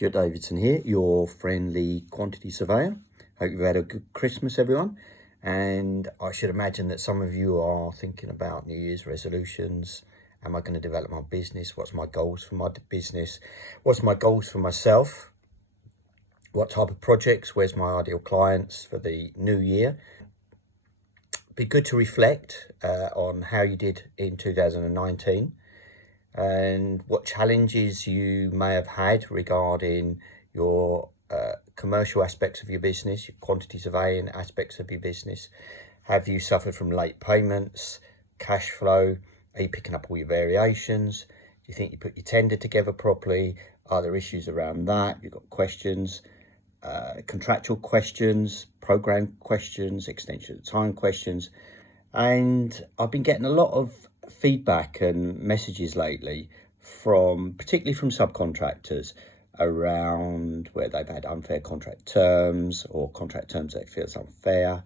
Stuart Davidson here, your friendly quantity surveyor. Hope you've had a good Christmas, everyone. And I should imagine that some of you are thinking about New Year's resolutions. Am I going to develop my business? What's my goals for my business? What's my goals for myself? What type of projects? Where's my ideal clients for the new year? Be good to reflect on how you did in 2019 and what challenges you may have had regarding your commercial aspects of your business, your quantity surveying aspects of your business. Have you suffered from late payments, cash flow? Are you picking up all your variations? Do you think you put your tender together properly? Are there issues around that? You've got questions, contractual questions, program questions, extension of time questions. And I've been getting a lot of feedback and messages lately particularly from subcontractors around where they've had unfair contract terms or contract terms they feel is unfair,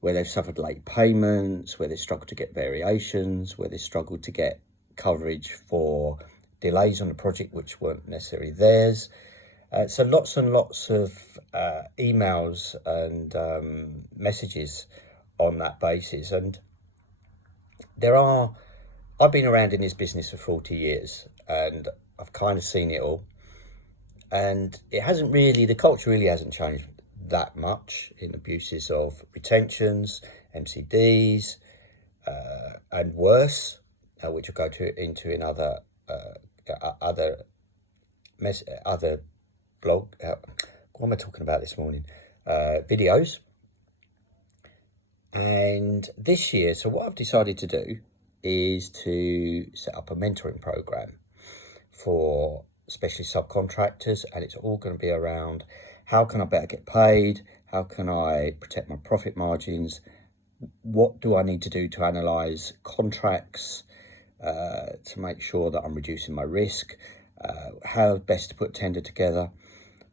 where they've suffered late payments, where they struggled to get variations, where they struggled to get coverage for delays on the project which weren't necessarily theirs. So lots and lots of emails and messages on that basis. And I've been around in this business for 40 years and I've kind of seen it all. And the culture really hasn't changed that much in abuses of retentions, MCDs, and worse, which I'll go into in other blog. What am I talking about this morning? Videos. And this year, so what I've decided to do is to set up a mentoring program for especially subcontractors, and it's all going to be around how can I better get paid, how can I protect my profit margins, what do I need to do to analyse contracts to make sure that I'm reducing my risk, how best to put tender together,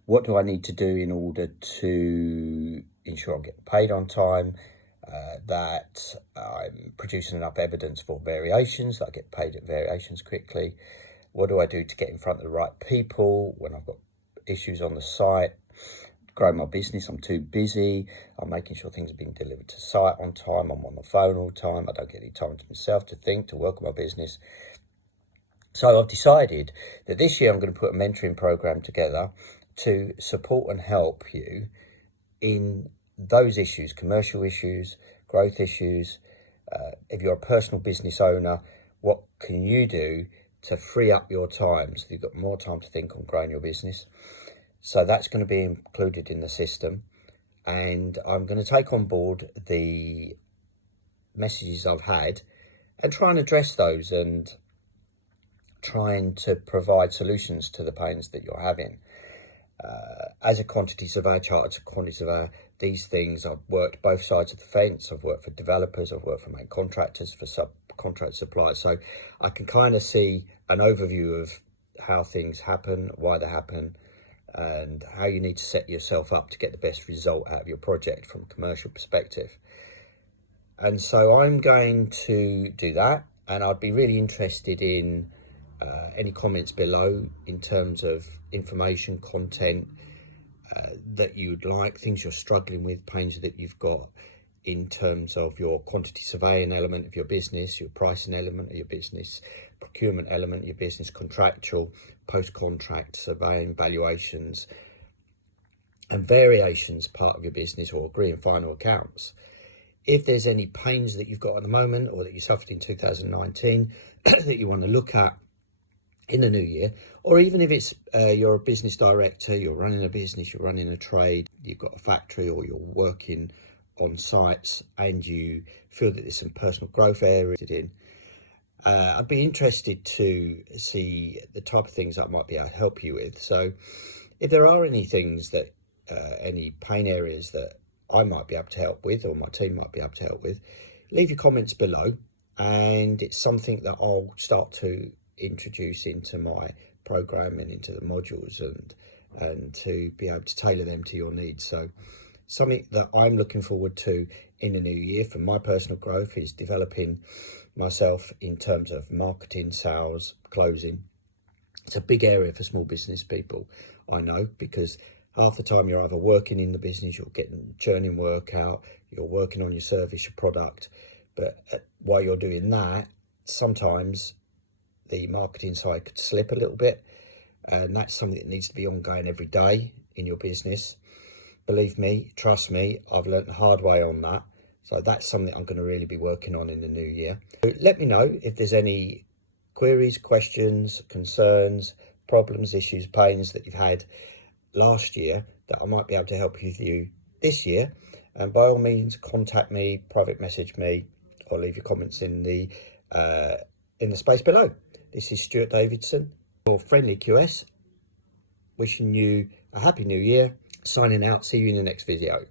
what do I need to do in order to ensure I'm getting paid on time, that I'm producing enough evidence for variations, that I get paid at variations quickly. What do I do to get in front of the right people when I've got issues on the site? Grow my business, I'm too busy. I'm making sure things are being delivered to site on time. I'm on the phone all the time. I don't get any time to myself to think, to work on my business. So I've decided that this year I'm going to put a mentoring program together to support and help you in those issues, commercial issues, growth issues. If you're a personal business owner, what can you do to free up your time so you've got more time to think on growing your business? So that's going to be included in the system, and I'm going to take on board the messages I've had and try and address those and trying to provide solutions to the pains that you're having. As a quantity surveyor, chartered quantity surveyor, these things, I've worked both sides of the fence. I've worked for developers, I've worked for main contractors, for subcontract suppliers. So I can kind of see an overview of how things happen, why they happen, and how you need to set yourself up to get the best result out of your project from a commercial perspective. And so I'm going to do that, and I'd be really interested in any comments below in terms of information, content that you would like, things you're struggling with, pains that you've got in terms of your quantity surveying element of your business, your pricing element of your business, procurement element of your business, contractual, post-contract surveying, valuations, and variations part of your business, or agreeing final accounts. If there's any pains that you've got at the moment or that you suffered in 2019 that you want to look at in the new year, or even if it's you're a business director, you're running a business, you're running a trade, you've got a factory, or you're working on sites and you feel that there's some personal growth areas in, I'd be interested to see the type of things that I might be able to help you with. So if there are any things that any pain areas that I might be able to help with, or my team might be able to help with, leave your comments below, and it's something that I'll start to introduce into my program and into the modules, and to be able to tailor them to your needs. So something that I'm looking forward to in the new year for my personal growth is developing myself in terms of marketing, sales, closing, It's a big area for small business people, I know, because half the time you're either working in the business, you're getting churning work out, you're working on your service, your product. But while you're doing that, sometimes the marketing side could slip a little bit. And that's something that needs to be ongoing every day in your business. Believe me, trust me, I've learnt the hard way on that. So that's something I'm going to really be working on in the new year. So let me know if there's any queries, questions, concerns, problems, issues, pains that you've had last year that I might be able to help you with this year. And by all means, contact me, private message me, or leave your comments in the space below. This is Stuart Davidson, your friendly QS, wishing you a happy new year. Signing out. See you in the next video.